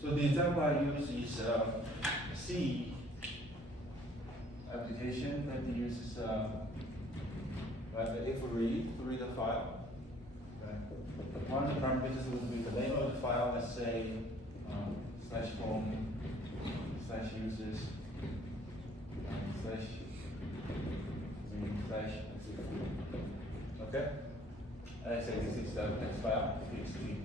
So the example I use is C application that uses like the if read to read a file. Right. One of the parameters would be the name of the file, let's say slash home slash users slash slash okay. And I say this is the text file, PHP.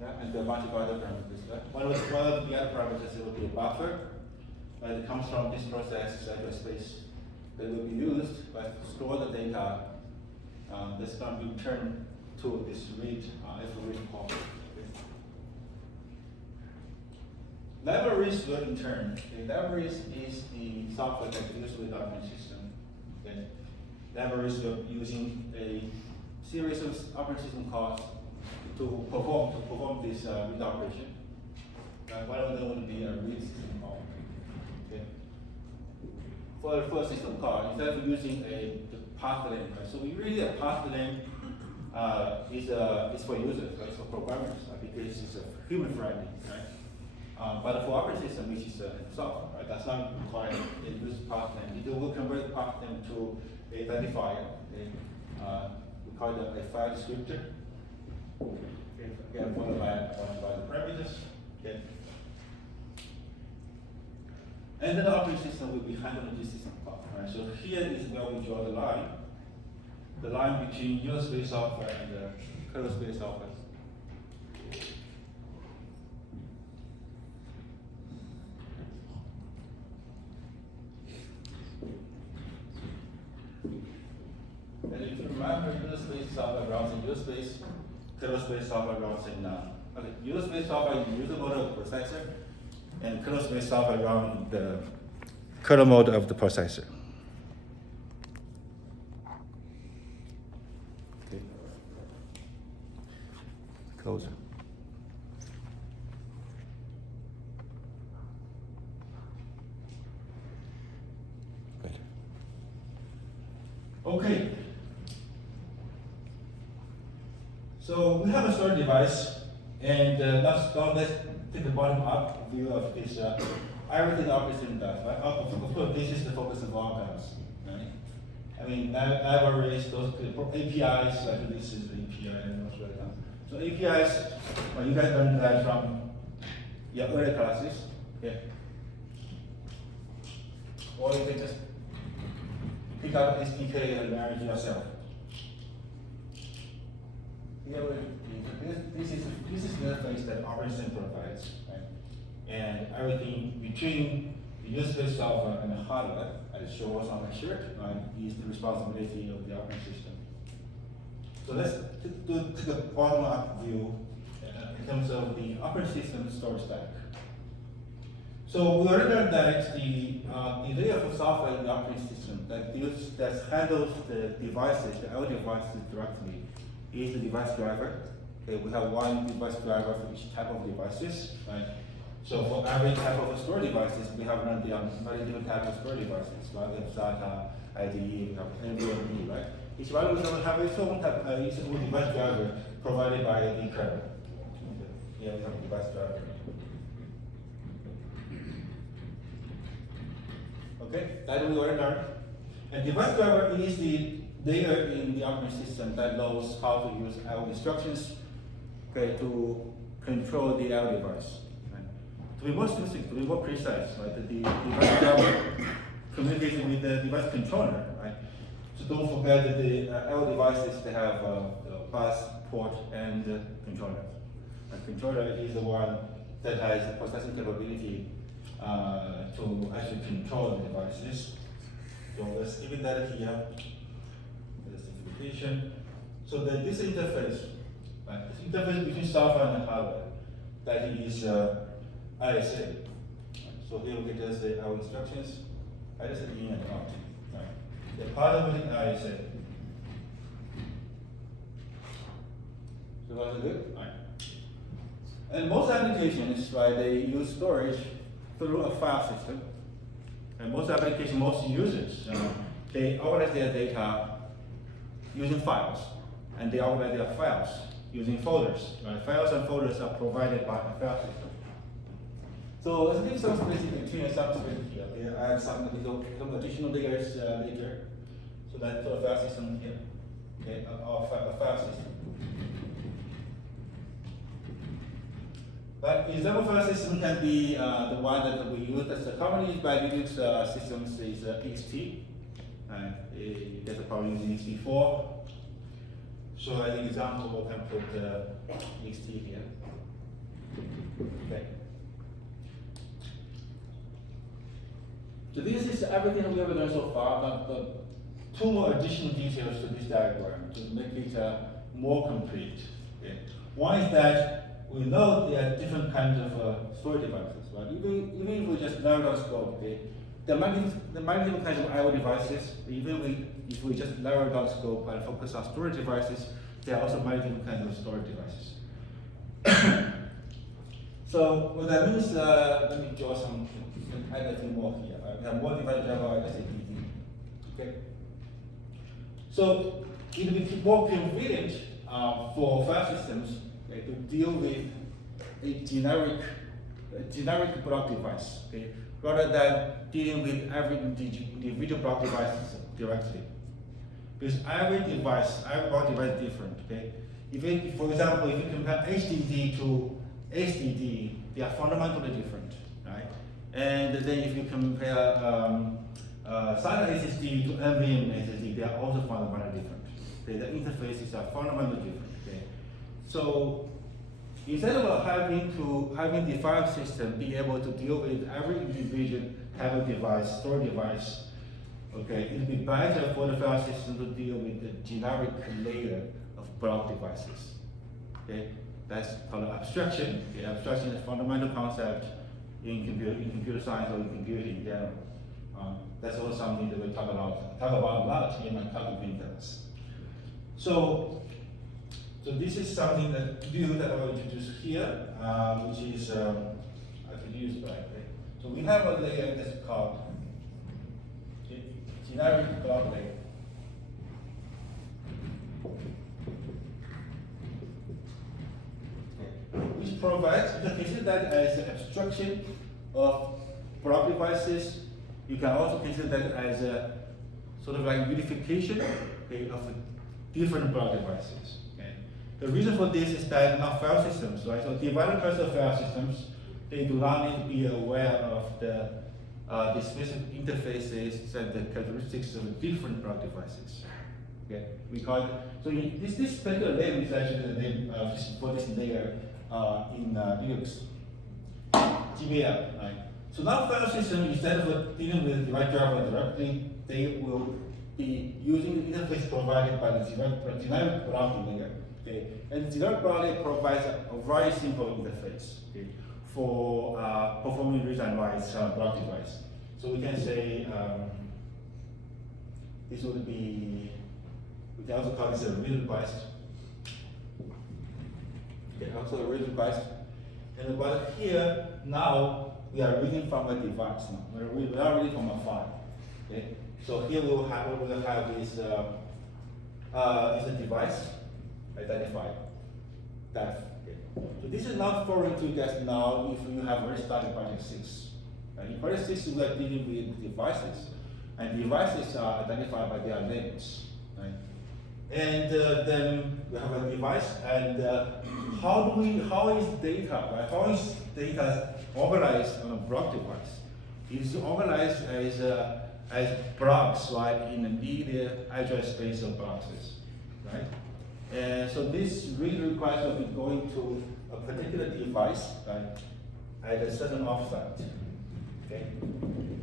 Yeah, and there are a bunch of other parameters. Right? One of the other parameters will be a buffer. It comes from this process address space that will be used to store the data that's going to be returned to this read if call. Libraries will in turn. Okay, libraries is the software that is used with the operating system. Okay. Libraries are using a series of operating system calls to perform this read operation. One of them would be a read system call. Okay. For a system call, instead of using the path name, right? So we really a path name is for users, right? For programmers, because it's human friendly, right? But for operating system, which is software, right? That's not required. They use path name. It will convert the path name to a identifier. Okay? We call it a file descriptor. Okay. Again, followed by the parameters. Okay. And then the operating system will be handling this system call. Right? So here is where we draw the line between user-space software and the kernel-space software. And if you remember, user-space software runs in user-space, kernel-space software runs in okay, user-space software in user mode of the processor, and kernel-space software runs in the kernel mode of the processor. Okay. Closer. Better. Okay. So we have a storage device, and let's take the bottom-up view of this. Everything the operating system does, right? Of course, this is the focus of all kinds, right? I mean, libraries, those APIs, like this is the API, and most of the time. So APIs, well, you guys learned that from your earlier classes, okay? Or you can just pick up SDK and manage it yourself. Here, this is the interface that operating system provides, right? And everything between the user-space software and the hardware, as it shows on my shirt, right, is the responsibility of the operating system. So let's do the bottom-up view in terms of the operating system storage stack. So we already learned that the layer of software in the operating system that handles the devices, the L devices directly, is the device driver. Okay, we have one device driver for each type of devices, right? So for every type of storage devices, we have run the very different types of storage devices, right? We have SATA, IDE, we have NVMe, right? Each one will have its own type, its own device driver provided by the kernel. Yeah, we have a device driver. Okay, that we already learned. And device driver is the layer in the operating system that knows how to use L instructions, okay, to control the L device. To be more specific, to be more precise, right? The device driver communicates with the device controller, right? So don't forget that the L devices, they have the bus, port, and controller. And controller is the one that has the processing capability to actually control the devices. So let's give it that here. The simplification. So that this interface, right? This interface between software and hardware, that is ISA. So here we can just say our instructions, ISA in and out. Right? The part of it is ISA. So that's good? Right. And most applications, right, they use storage through a file system. And most applications, most users, they organize their data using files. And they organize their files using folders. Right? Files and folders are provided by a file system. So let's leave some space in between and subspace here. Okay? I have some additional layers later. So that's for a file system here. Okay, a file system. But example file system can be the one that we use as commonly used by Linux systems is ext. And you guys are probably using ext4. So as an example, we can put ext here. Okay. So this is everything we have learned so far, but two more additional details to this diagram to make it more complete. Okay. One is that we know there are different kinds of storage devices, right? Even if we just narrow down scope, okay, there might be different kinds of I/O devices. If we just narrow down scope and focus on storage devices, there are also many different kinds of storage devices. So what that means, let me draw some, add a few more here. We have more device driver and SAPD. Okay. So it will be more convenient for file systems to deal with a generic block device, okay, rather than dealing with every individual block device directly. Because every block device is different, okay? For example, if you compare HDD to SDD, they are fundamentally different, right? And then if you compare SATA SSD to NVMe SSD, they are also fundamentally different. Okay? The interfaces are fundamentally different. Okay? So instead of having the file system be able to deal with every individual type of device, storage device, okay, it would be better for the file system to deal with the generic layer of block devices. Okay, that's called abstraction. Okay, abstraction is a fundamental concept in computer science or in computing in general. That's also something that we talk about a lot in my cognitive class. So this is something that I will introduce here, which is I could use by. Okay. So we have a layer that's called generic block layer. Which provides, you can consider that as an abstraction of block devices. You can also consider that as a sort of like unification, okay, of different block devices. Okay. The reason for this is that in our file systems, right? So developers of file systems, they do not need to be aware of the specific interfaces and the characteristics of different block devices. Okay, we call it, so this particular name is actually the name for this layer in Linux, GBL, right? So now file system, instead of dealing with the device driver directly, they will be using the interface provided by the generic block layer. Okay, and the generic block layer provides a very simple interface, okay, for performing read and write block device. So we can say this would be, we can also call this a read request. Okay, also a read request. And but here now we are reading from a device now. We are reading from a file. Okay, so here we will have this is a device identified. Okay. So this is not foreign to that now if you have already started project 6. In project 6 we are dealing with devices, and devices are identified by their names. Right? And then we have a device, and how is data, right? How is data organized on a block device? It is organized as blocks, right, in a linear address space of boxes, right? And so this read request will be going to a particular device, right, at a certain offset. Okay,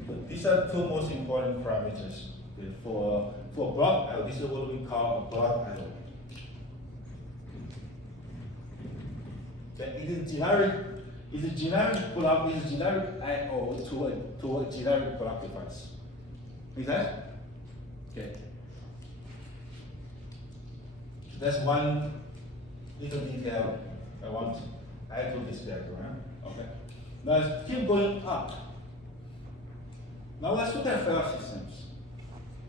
so these are the two most important parameters for block I/O. This is what we call a block I/O. It is generic. Is a generic block. Is a generic I/O to a generic block device. Is that? Okay. That's one little detail I want to add to this diagram. Okay. Now let's keep going up. Now let's look at file systems.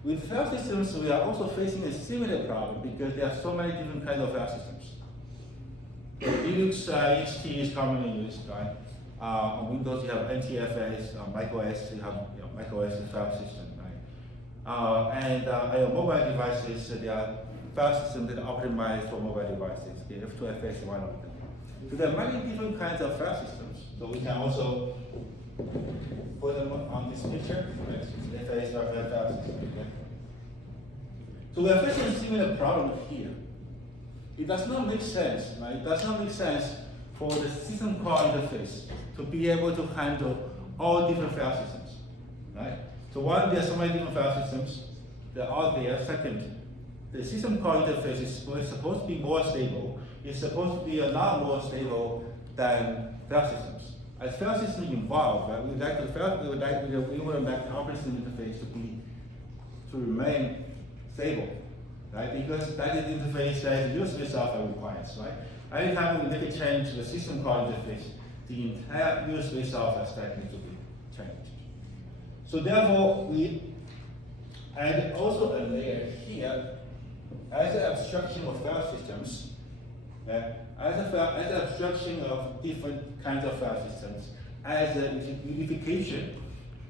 With file systems, we are also facing a similar problem because there are so many different kinds of file systems. Linux XT is commonly used, right? On Windows you have NTFS, Mac OS you have Mac OS file system, right? And on mobile devices there are file systems that are optimized for mobile devices. Okay, F2FS is one of them. So there are many different kinds of file systems. So we can also put them on this picture, right? FS represent file system. Okay? So we are facing a similar problem here. It does not make sense, right? It does not make sense for the system call interface to be able to handle all different file systems, right? So one, there are so many different file systems that are there. Second, the system call interface is supposed to be more stable. It's supposed to be a lot more stable than file systems. As file systems evolve, right, we would like the operating system interface to remain stable, right? Because that is the interface that the user software requires, right? Anytime we make a change to the system call interface, the entire user software stack needs to be changed. So therefore, we add also a layer here as an abstraction of file systems, as an abstraction of different kinds of file systems, as a unification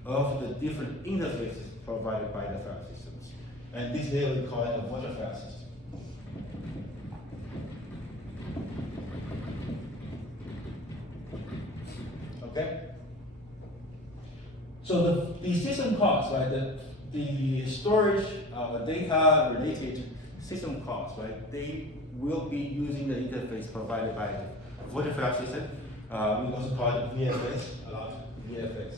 of the different interfaces provided by the file systems. And this layer we call it a virtual file system. Okay? So the system calls, right? The storage data related system calls, right? They will be using the interface provided by the virtual file system. We also call it VFS a lot, VFS.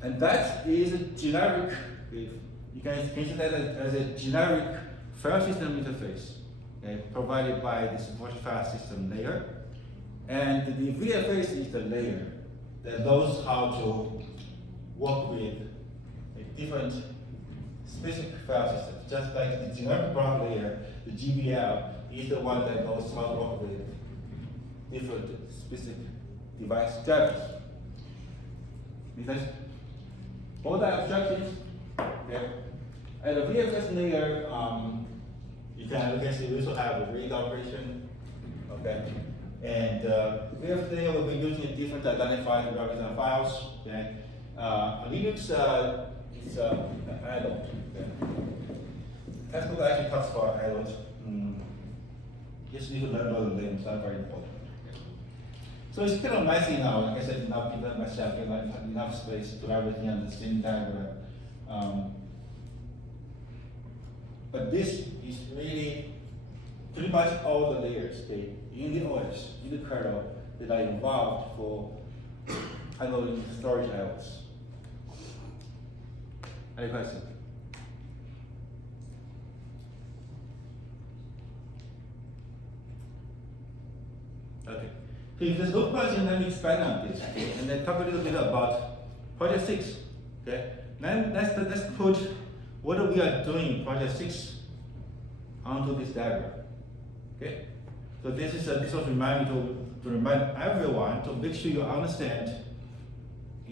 And that is a generic, you can consider that as a generic file system interface, okay, provided by this virtual file system layer. And the VFS is the layer that knows how to work with a different specific file system. Just like the generic block layer, the GBL is the one that knows how to work with different specific device drivers. Because all the abstractions, okay, at the VFS layer, you also have a read operation, okay? And VFS layer will be using a different identifier to represent files, okay? Linux is an add-on, okay? Textbook actually talks about add-ons. Just need to learn all the names, that's very important. So it's kind of messy now. Like I said, enough people myself, enough space to do everything on the same diagram. But this is really pretty much all the layers in the OS, in the kernel, that are involved for handling storage IOs. Any question? Okay. So if there's no question, let me expand on this, okay? And then talk a little bit about Project 6. Okay? Then let's put what we are doing in Project 6 onto this diagram. Okay? So this will remind you to remind everyone to make sure you understand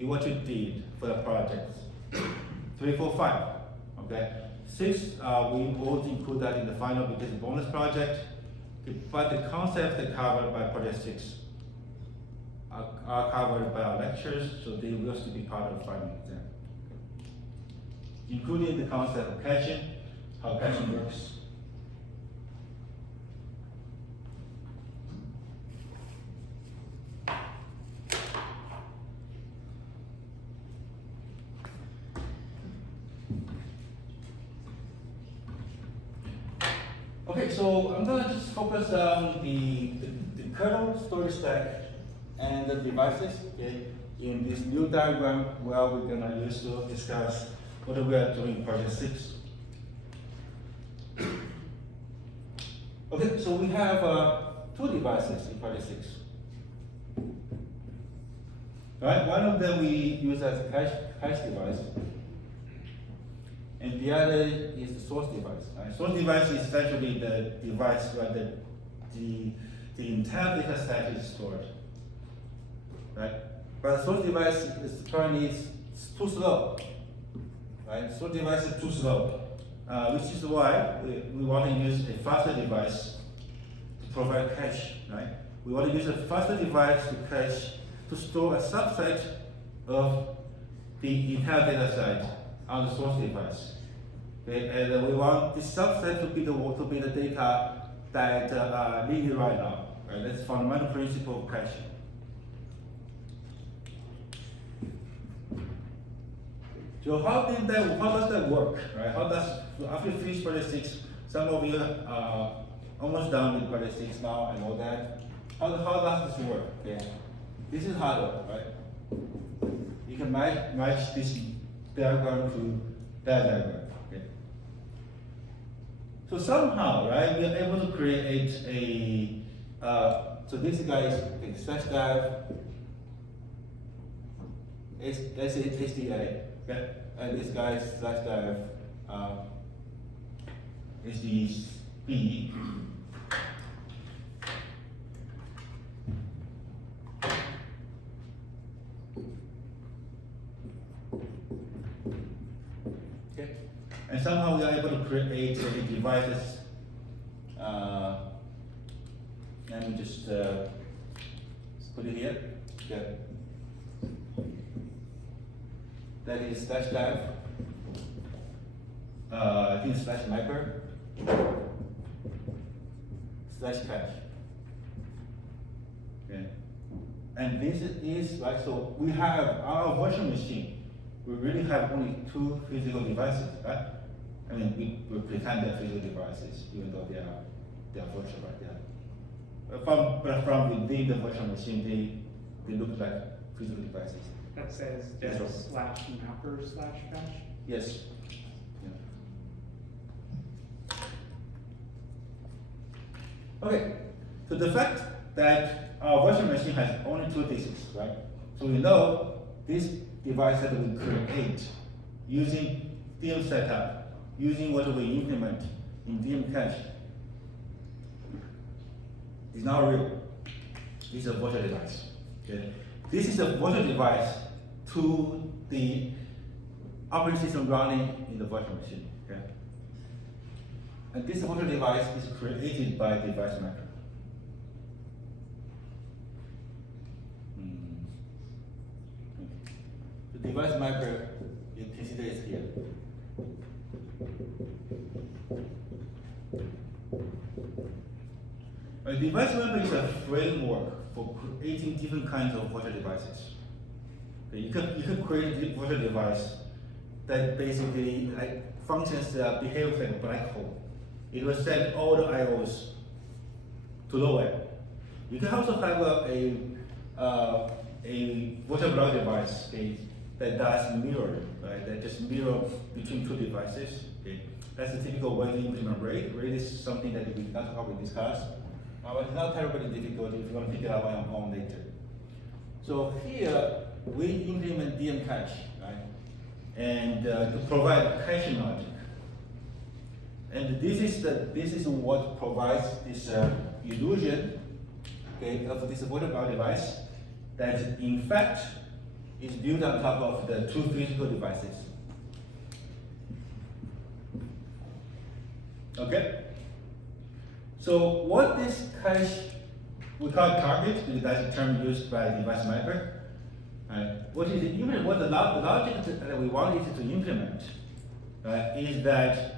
what you did for the projects. 3, 4, 5. Okay? 6, we both include that in the final because it's a bonus project. But the concepts that are covered by Project 6 are covered by our lectures, so they will still be part of the final exam. Including the concept of caching, how caching works. Okay, so I'm gonna just focus on the kernel storage stack and the devices, okay, in this new diagram where we're gonna use to discuss what we are doing in Project 6. Okay, so we have 2 devices in Project 6. Right, one of them we use as a cache device, and the other is the source device. Right? Source device is essentially the device where the entire data set is stored. Right? But the source device is currently too slow. Right? Source device is too slow. which is why we want to use a faster device to provide cache, right? We want to use a faster device to store a subset of the entire data set on the source device. Okay, and we want this subset to be the data that are needed right now. Right? That's the fundamental principle of caching. So how does that work? Right? After you finish project 6, some of you are almost done with project 6 now, I know that. How does this work? Okay. This is hardware, right? You can match this diagram to that diagram. Okay. So somehow, right, we are able to create a so this guy is a slash dive. That's it, HDA. Okay. And this guy is slash dive HDB. Okay. And somehow we are able to create devices. Let me just put it here. Okay. That is slash dive. I think slash mapper slash cache. Okay. And this is like, so we have our virtual machine. We really have only 2 physical devices, right? I mean, we pretend they're physical devices, even though they're virtual, right? But from within the virtual machine, they look like physical devices. That says dev slash mapper slash cache? Yes. Yeah. Okay, so the fact that our virtual machine has only 2 disks, right? So we know this device that we create using DM setup, using what we implement in DM cache, is not real. This is a virtual device. Okay? This is a virtual device to the operating system running in the virtual machine. Okay? And this virtual device is created by device maker. The device maker, you consider is here. A device maker is a framework for creating different kinds of virtual devices. Okay, you can create a virtual device that basically functions behaves like a black hole. It will send all the IOs to low end. You can also have a virtual block device, okay, that does mirroring, right? That just mirror between 2 devices. Okay, that's the typical way to implement RAID. RAID is something that we not probably discuss. But it's not terribly difficult if you want to pick it up on your own later. So here we implement DM cache, right? And to provide caching logic. And this is what provides this illusion, okay, of this virtual block device that in fact is built on top of the 2 physical devices. Okay? So what this cache, we call it target, because that's a term used by device maker. What the logic that we want it to implement is that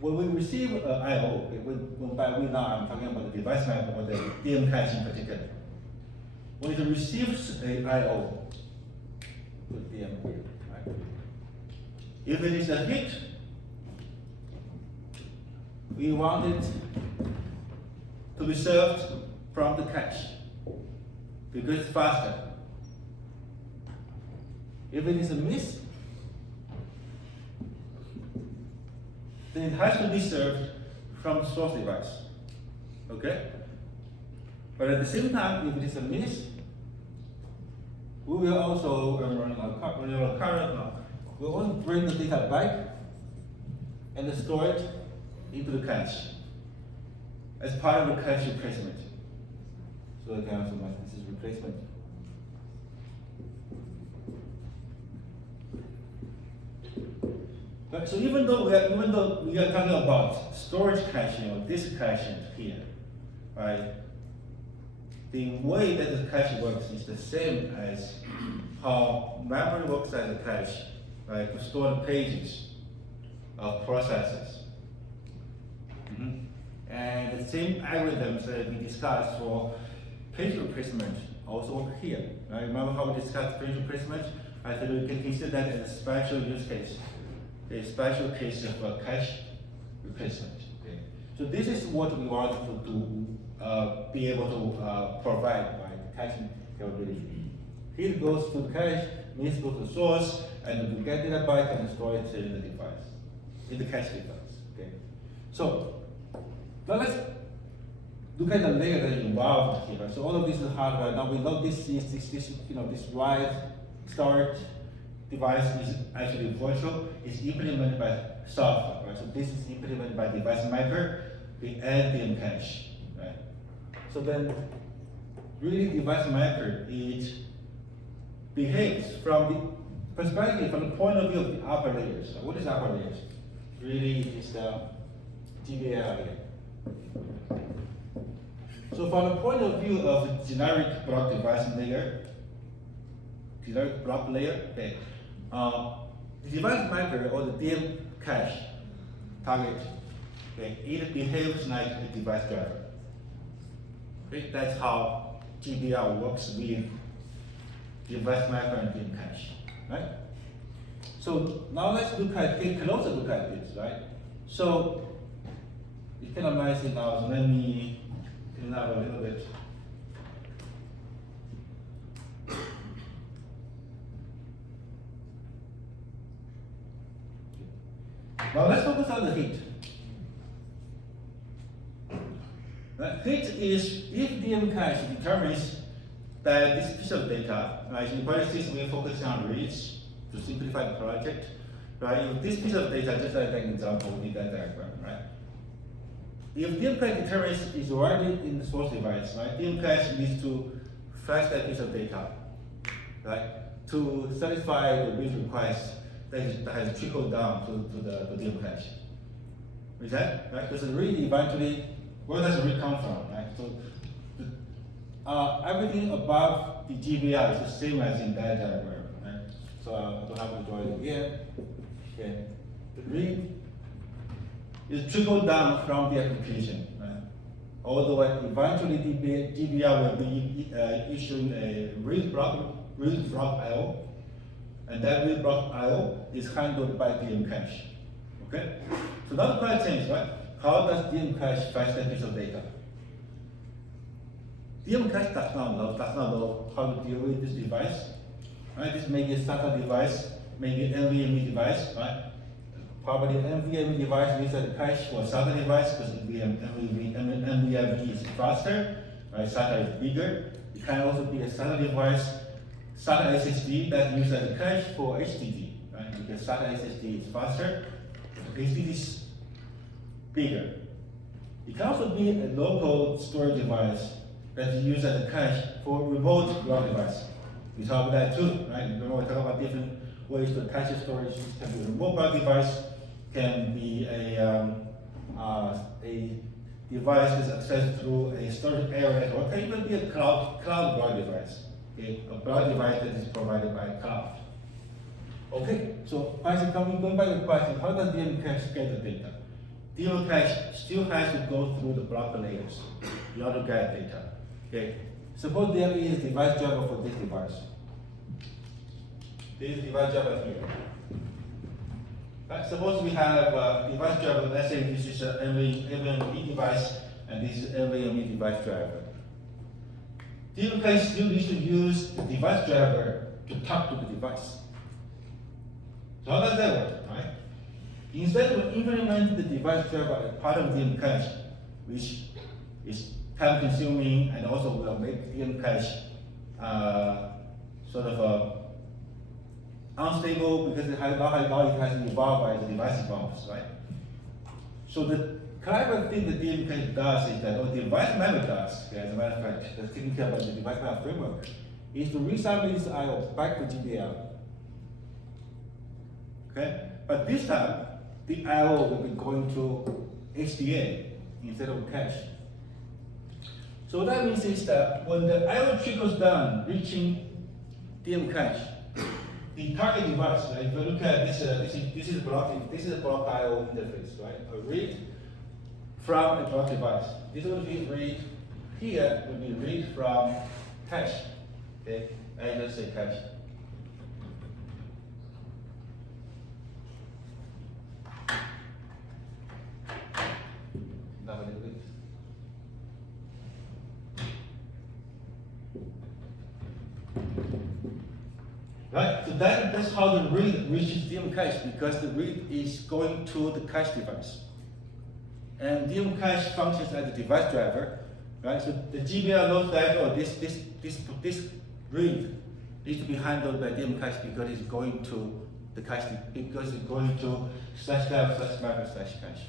when we receive an I/O, when by we now I'm talking about the device maker or the DM cache in particular. When it receives a I/O, put DM here, right? If it is a hit, we want it to be served from the cache because it's faster. If it is a miss, then it has to be served from the source device. Okay? But at the same time, if it is a miss, we will also run a current log. We want to bring the data back and store it into the cache as part of the cache replacement. So again, also this is replacement. Right? So even though we are talking about storage caching or disk caching here, right? The way that the cache works is the same as how memory works as a cache, right? To store the pages of processes. And the same algorithms that we discussed for page replacement also work here. Right? Remember how we discussed page replacement? I said we can consider that as a special use case, a special case of cache replacement. Okay? So this is what we want to be able to provide by the caching capability. Here goes to the cache, means go to the source, and we get data back and store it in the device, in the cache device. Okay? So now let's look at the layer that is involved here. So all of this is hardware. Now we know this write storage device is actually virtual. It's implemented by software, right? So this is implemented by device maker, the NVM cache, right? So then, really, device maker it behaves from the perspective, from the point of view of the upper layers. So what is upper layers? Really, it's the GBA layer. So from the point of view of the generic block device layer, okay, the device maker or the DM cache target, okay, it behaves like a device driver. Okay, that's how GBR works with device maker and DM cache, right? So now let's take a closer look at this, right? So you can imagine now, so let me clean up a little bit. Now let's focus on the heat. The heat is if DM cache determines that this piece of data, right? In parentheses, we're focusing on reads to simplify the project, right? If this piece of data, just like an example with that diagram, right? If DM cache determines is already in the source device, right? DM cache needs to fetch that piece of data, right? To satisfy the read request that has trickled down to the DM cache. Is that right? Because the read eventually, where does the read come from, right? So everything above the GBR is the same as in that diagram, right? So I don't have to draw it again. Okay. The read is trickled down from the application, right? Although eventually the GBR will be issuing a read block IO, and that read block IO is handled by DM cache. Okay? So now the question is, right? How does DM cache fetch that piece of data? DM cache does not know how to deal with this device. Right? This may be a SATA device, maybe an NVMe device, right? Probably an NVMe device needs a cache for a SATA device because NVMe is faster, right? SATA is bigger. It can also be a SATA device, SATA SSD that uses a cache for HDD, right? Because SATA SSD is faster, HDD is bigger. It can also be a local storage device that is used as a cache for remote block device. We talk about that too, right? Remember we talk about different ways to attach a storage. It can be a remote block device, can be a device that's accessed through a storage area network, can even be a cloud block device. Okay? A block device that is provided by cloud. Okay, so going back to the question, how does DM cache get the data? DM cache still has to go through the block layers in order to get data. Okay, suppose there is a device driver for this device. This is device driver here. Right, suppose we have a device driver, let's say this is an NVMe device, and this is an NVMe device driver. DM cache still needs to use the device driver to talk to the device. So how does that work, right? Instead of implementing the device driver as part of DM cache, which is time consuming and also will make DM cache sort of unstable because it has evolved as the device evolves, right? So the clever thing the DM cache does is that, or the device mapper does, okay, as a matter of fact, that's taking care of the device mapper framework, is to resummon this IO back to GBL. Okay? But this time, the IO will be going to HDA instead of cache. So what that means is that when the IO trickles down, reaching DM cache, the target device, right? If you look at this, this is block IO interface, right? A read from a block device. This will be read here, will be read from cache. Okay, I just say cache. Now a little bit. Right, so that's how the read reaches DM cache, because the read is going to the cache device. And DM cache functions as the device driver, right? So the GBL knows that, oh, this read needs to be handled by DM cache because it's going to the cache, because it's going to /dev/mapper/cache.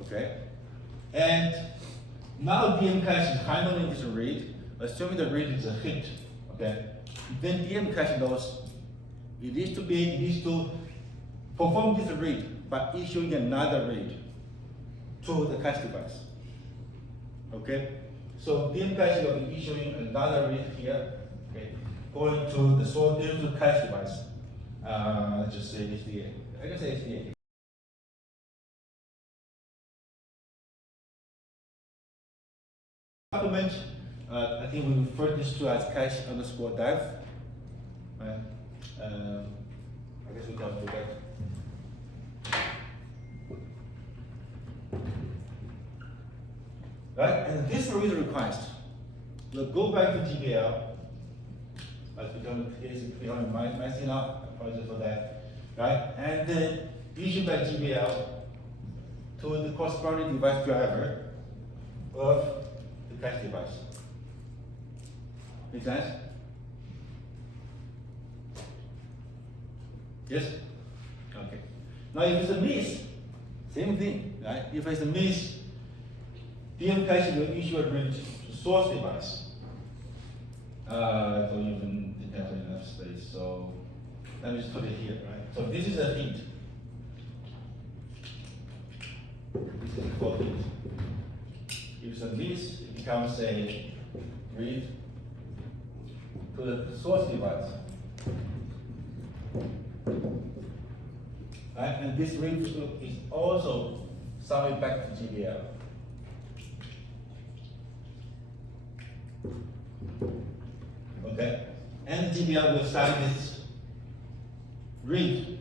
Okay? And now DM cache is handling this read, assuming the read is a hit. Okay? Then DM cache knows it needs to perform this read by issuing another read to the cache device. Okay? So DM cache will be issuing another read here, okay, going to the source to the cache device. Let's just say HDA. I can say HDA. Supplement, I think we refer this to as cache underscore dev. Right? I guess we can do that. Right? And this read request will go back to GBL. As we don't messing up, apologize for that. Right? And then issued by GBL to the corresponding device driver of the cache device. Make sense? Yes? Okay. Now if it's a miss, same thing, right? If it's a miss, DM cache will issue a read to source device. I don't even think I have enough space, so let me just put it here, right? So this is a hint. This is a code hint. If it's a miss, it becomes a read to the source device. Right? And this read is also submitted back to GBL. Okay? And GBL will send this read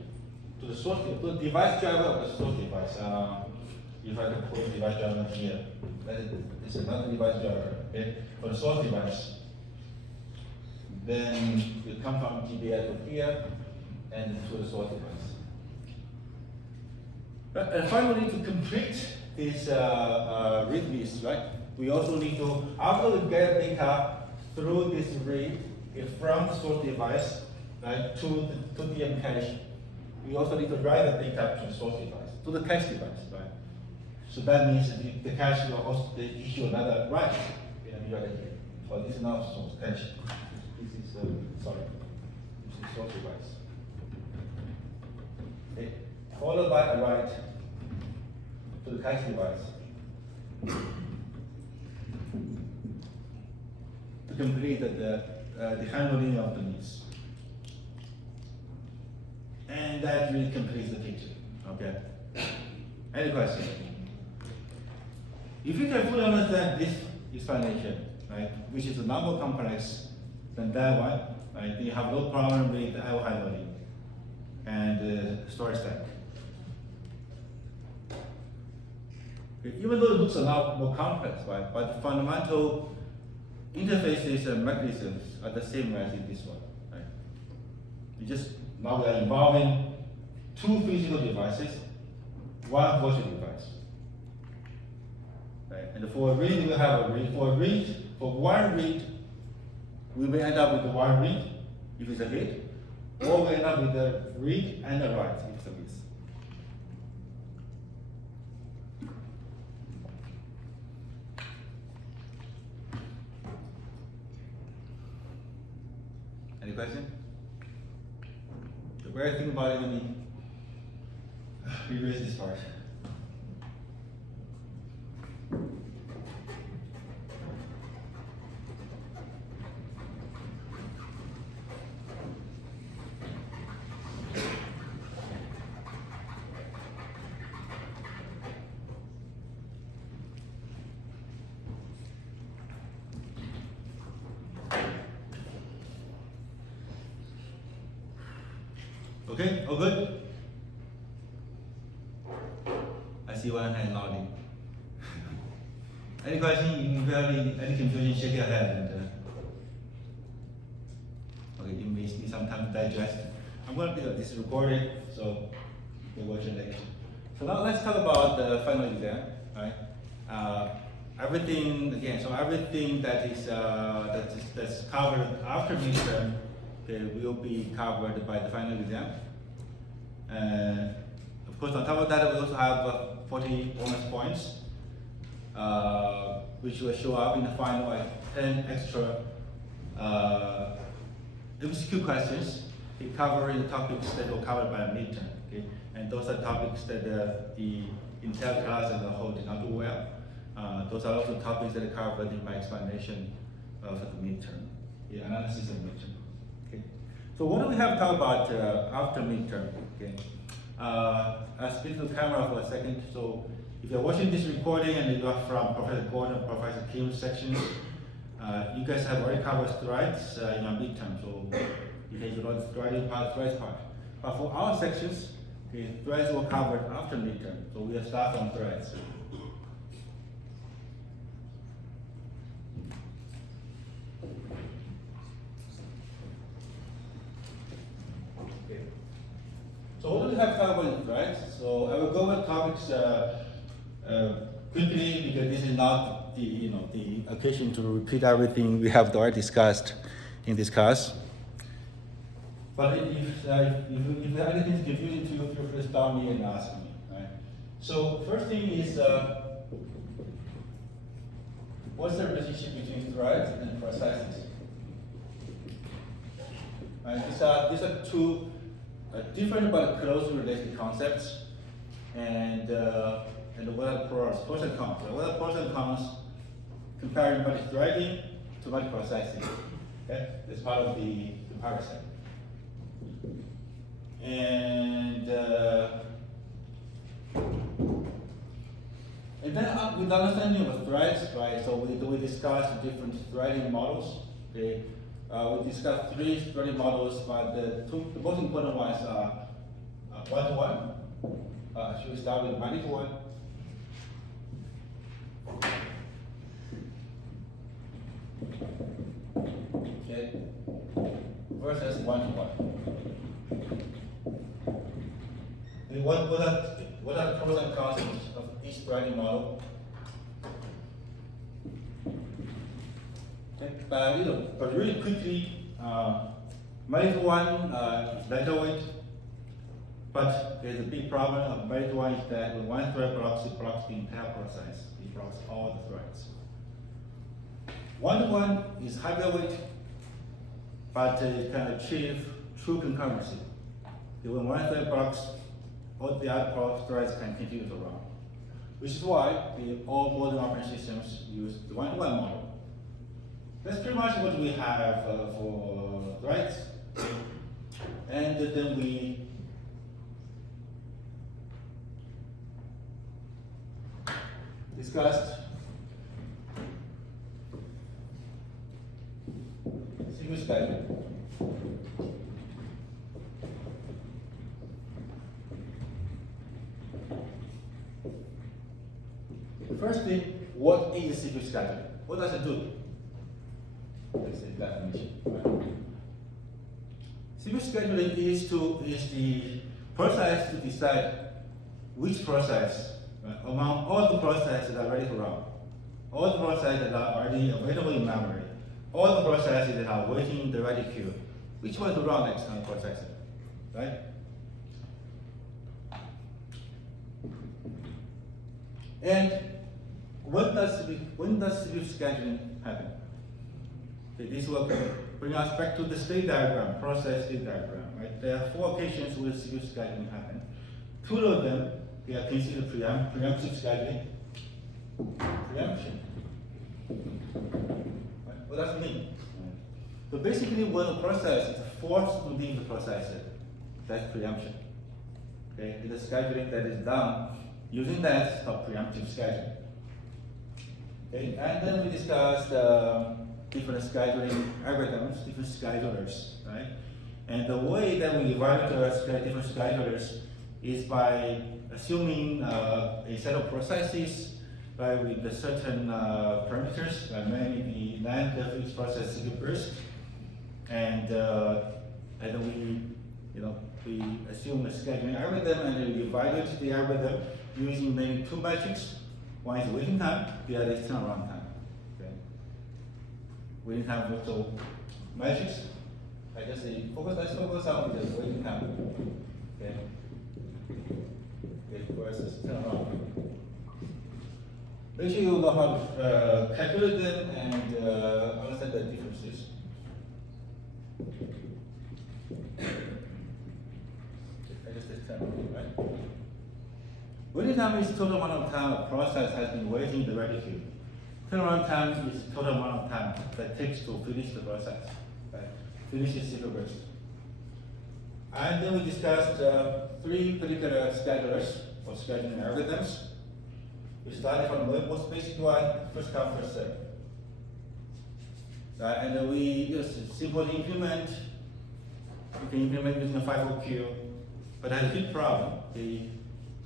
to the source, to the device driver of the source device. If I can put the device driver here, that is another device driver, okay? For the source device. Then it come from GBL to here and to the source device. And finally, to complete this read list, right? We also need to, after we get data through this read from the source device, right, to DM cache, we also need to write the data to the source device, to the cache device, right? So that means the cache will also issue another write. Let me write it here. So this is not source cache. This is sorry. This is source device. Okay. Followed by a write to the cache device to complete the handling of the needs. And that really completes the picture. Okay. Any questions? If you can fully understand this explanation, right, which is a lot more complex than that one, right, you have no problem with the IO handling and storage stack. Okay, even though it looks a lot more complex, right, but the fundamental interfaces and mechanisms are the same as in this one, right? You just now we are involving two physical devices, one virtual device. Right? And for a read, we have a read. For one read, we may end up with one read if it's a hit, or we end up with a read and a write if it's a miss. Any question? The way I think about it, I mean, erase this part. Okay, all good? I see one hand nodding. Any question? If you have any confusion, shake your head. And, okay, you may need some time to digest. I'm going to this is recorded, so you can watch it later. So now let's talk about the final exam, right? Everything again. So everything that is that's covered after midterm, okay, will be covered by the final exam. Of course, on top of that, we also have 40 bonus points, which will show up in the final like 10 extra MCQ questions. It covering the topics that were covered by the midterm. Okay, and those are topics that the entire class as a whole did not do well. Those are also topics that are covered in my explanation for the midterm, the analysis of midterm. Okay. So what do we have to talk about after midterm? Okay. I'll speak to the camera for a second. So if you're watching this recording and you are from Professor Gordon, Professor Kim's sections, you guys have already covered threads in your midterm. So you can do the threading part, threads part. But for our sections, okay, threads were covered after midterm. So we'll start from threads. So what do we have to talk about, right? So I will go over topics quickly because this is not the occasion to repeat everything we have already discussed in this class. But if anything is confusing to you, feel free to stop me and ask me. Right? So first thing is what's the relationship between threads and processes? Right? These are two different but closely related concepts, and what are the pros and cons? What are the pros and cons comparing multi-threading to multiprocessing? Okay, that's part of the comparison. And then with understanding of threads, right? So we discussed different threading models. Okay. We discussed 3 threading models, but the most important ones are one-to-one. Should we start with many-to-one? Okay. Versus one-to-one. What are the pros and cons of each threading model? Okay. But really quickly, many-to-one lightweight, but there's a big problem of many-to-one is that when one thread blocks, it blocks the entire process. It blocks all the threads. One-to-one is heavyweight, but it can achieve true concurrency. When one thread blocks, all the other threads can continue to run. Which is why all modern operating systems use the one-to-one model. That's pretty much what we have for threads. And then we discussed single schedule. The first thing, what is single schedule? What does it do? That's the definition. Right? Single scheduling is the process to decide which process, right, among all the processes that are ready to run, all the processes that are already available in memory, all the processes that are waiting in the ready queue, which one to run next on the processor, right? And when does single scheduling happen? Okay, this will bring us back to the state diagram, process state diagram, right? There are 4 occasions where single scheduling happen. two of them, they are considered preemptive scheduling. Preemption. Right? What does it mean? So basically, when a process is forced to leave the processor, that's preemption. Okay, it is scheduling that is done using that called preemptive scheduling. Okay, and then we discussed different scheduling algorithms, different schedulers, right? And the way that we evaluate different schedulers is by assuming a set of processes, right, with a certain parameters, mainly the length of each process single burst, and then we assume a scheduling algorithm, and then we evaluate the algorithm using mainly two metrics. One is waiting time, the other is turnaround time. Okay. Waiting time, so metrics. I just say let's focus on the waiting time. Okay. Okay, versus turnaround. Make sure you know how to calculate them and understand the differences. I just said turnaround, right? Waiting time is total amount of time a process has been waiting in the ready queue. Turnaround time is total amount of time that takes to finish the process, right? Finish the single burst. And then we discussed three particular schedulers or scheduling algorithms. We started from the most basic one, first come, first serve. And then we use simple implement. You can implement using a FIFO queue, but it has a big problem.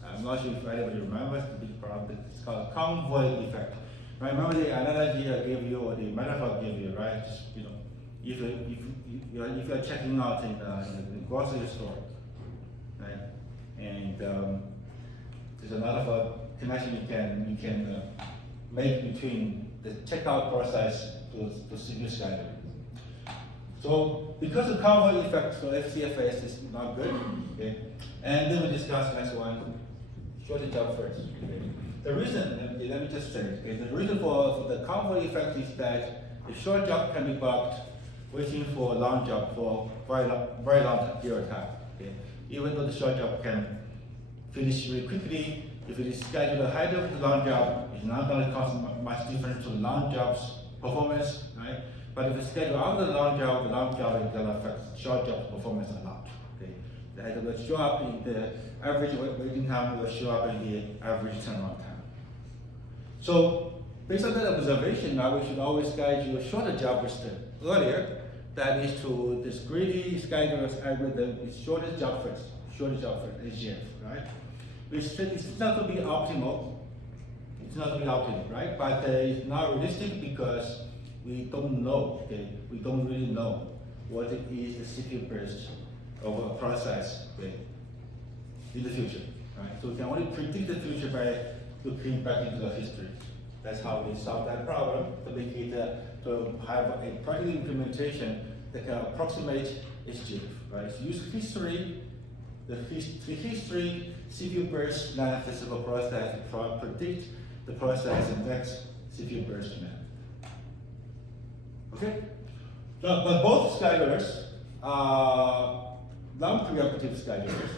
I'm not sure if anybody remembers the big problem. It's called convoy effect. Right? Remember the analogy I gave you or the metaphor I gave you, right? Just, if you're checking out in the grocery store, right? And there's a lot of connection you can make between the checkout process to single schedule. So because of convoy effect, so FCFS is not good. Okay, and then we discuss next one. Short job first. Okay. The reason, let me just say, okay, the reason for the convoy effect is that the short job can be blocked waiting for a long job for very long period of time. Okay. Even though the short job can finish really quickly, if it is scheduled ahead of the long job, it's not going to cause much difference to the long job's performance, right? But if it's scheduled after the long job is going to affect short job's performance a lot. Okay. That will show up in the average waiting time, will show up in the average turnaround time. So based on that observation, now we should always schedule a shorter job burst earlier. That is to this greedy scheduler's algorithm is shortest job first, SGF, right? It's not to be optimal. It's not to be optimal, right? But it's not realistic because we don't know. Okay, we don't really know what it is the CPU burst of a process, okay, in the future, right? So we can only predict the future by looking back into the history. That's how we solve that problem to make it to have a practical implementation that can approximate SGF, right? So use history, the history CPU burst length of a process to predict the process and next CPU burst length. Okay? But both schedulers are non-preemptive schedulers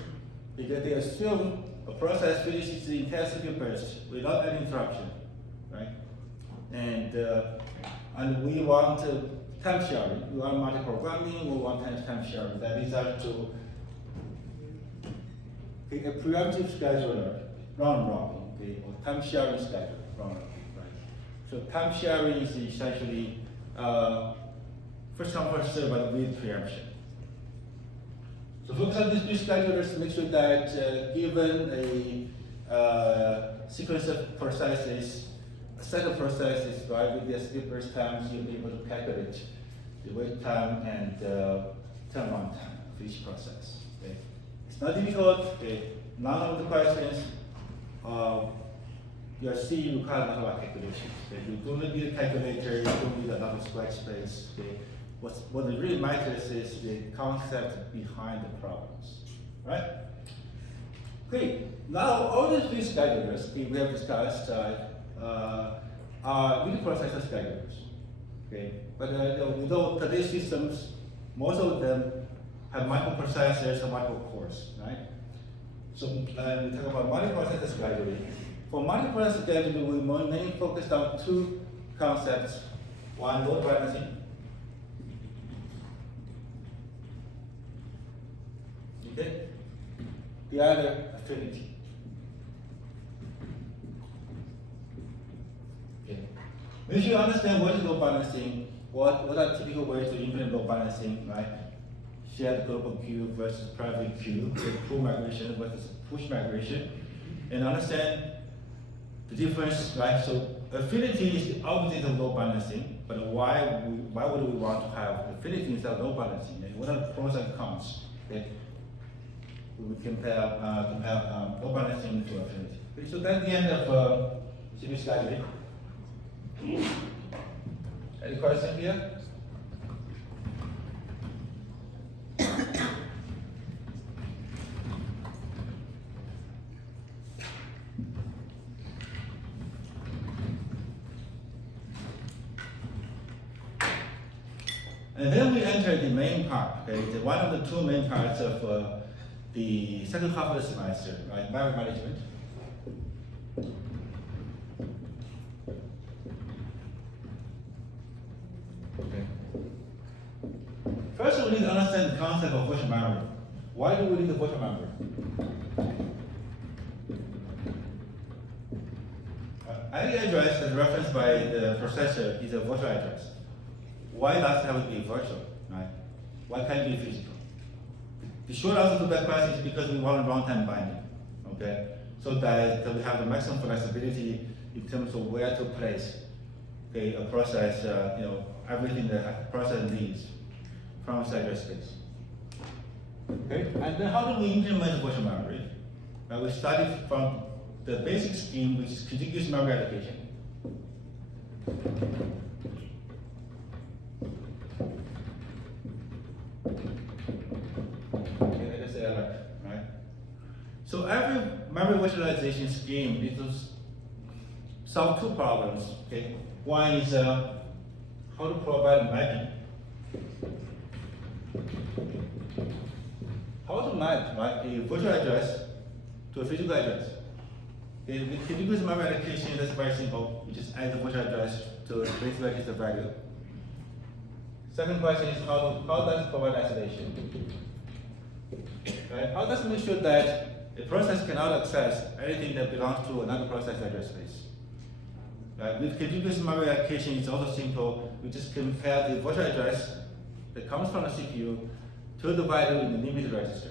because they assume a process finishes the entire CPU burst without any interruption, right? And we want time sharing. We want multi-programming. We want time sharing. That is to a preemptive scheduler, round robin, okay, or time sharing scheduler, round robin, right? So time sharing is essentially first come first serve, but with preemption. So focus on these two schedulers to make sure that given a sequence of processes, a set of processes, right, with their sleep burst times, you'll be able to calculate the wait time and turnaround time of each process. Okay? It's not difficult. Okay? None of the questions your C requires a lot of calculations. Okay? You don't need a calculator. You don't need a lot of scratch space. Okay? What really matters is the concept behind the problems, right? Okay, now all these three schedulers we have discussed are really processor schedulers, okay? But without today's systems, most of them have microprocessors and microcores, right? So we talk about multiprocessor scheduling. For multiprocessor scheduling, we mainly focused on two concepts. One, load balancing. Okay? The other, affinity. Okay. Once you understand what is load balancing, what are typical ways to implement load balancing, right? Shared global queue versus private queue, pull migration versus push migration, and understand the difference, right? So affinity is the opposite of load balancing, but why would we want to have affinity instead of load balancing? And what are the pros and cons? Okay? We will compare load balancing to affinity. Okay, so that's the end of CPU scheduling. Any questions here? And then we enter the main part, okay? One of the two main parts of the second half of the semester, right? Memory management. Okay. First, we need to understand the concept of virtual memory. Why do we need a virtual memory? Any address that's referenced by the processor is a virtual address. Why does it have to be virtual, right? Why can't it be physical? The short answer to that question is because we want a runtime binding, okay? So that we have the maximum flexibility in terms of where to place, okay, a process, everything that a process needs from its address space. Okay, and then how do we implement virtual memory? We started from the basic scheme, which is contiguous memory allocation. Okay, let us say right? So every memory virtualization scheme needs to solve two problems. Okay, one is how to provide mapping. How to map, right, a virtual address to a physical address. Okay, with contiguous memory allocation, that's very simple. You just add the virtual address to the base register value. Second question is how does it provide isolation? Right? How does it make sure that a process cannot access anything that belongs to another process address space? Right? With contiguous memory allocation, it's also simple. We just compare the virtual address that comes from the CPU to the value in the limited register.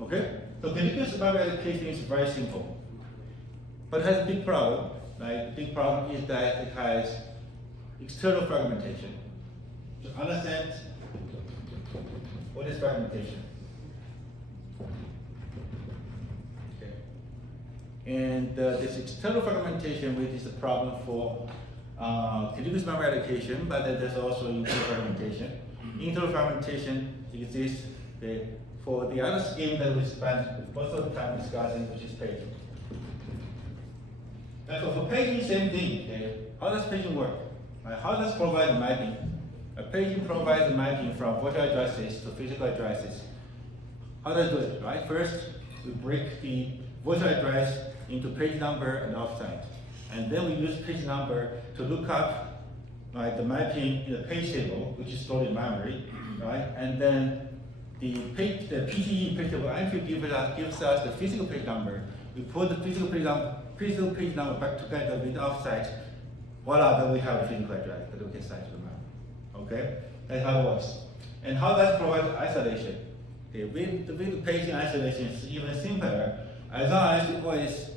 Okay? So contiguous memory allocation is very simple. But it has a big problem, right? The big problem is that it has external fragmentation. To understand what is fragmentation. Okay. And this external fragmentation, which is a problem for contiguous memory allocation, but then there's also internal fragmentation. Internal fragmentation exists for the other scheme that we spent most of the time discussing, which is paging. And for paging, same thing. Okay? How does paging work? Right? How does it provide mapping? Paging provides mapping from virtual addresses to physical addresses. How does it do it? Right? First, we break the virtual address into page number and offsite. And then we use page number to look up, right, the mapping in the page table, which is stored in memory, right? And then the PTE page table entry gives us the physical page number. We put the physical page number back together with the offsite. Voila, then we have a physical address that we can cite to the memory. Okay, that's how it works. And how does it provide isolation? Okay, with the paging isolation is even simpler, as long as you always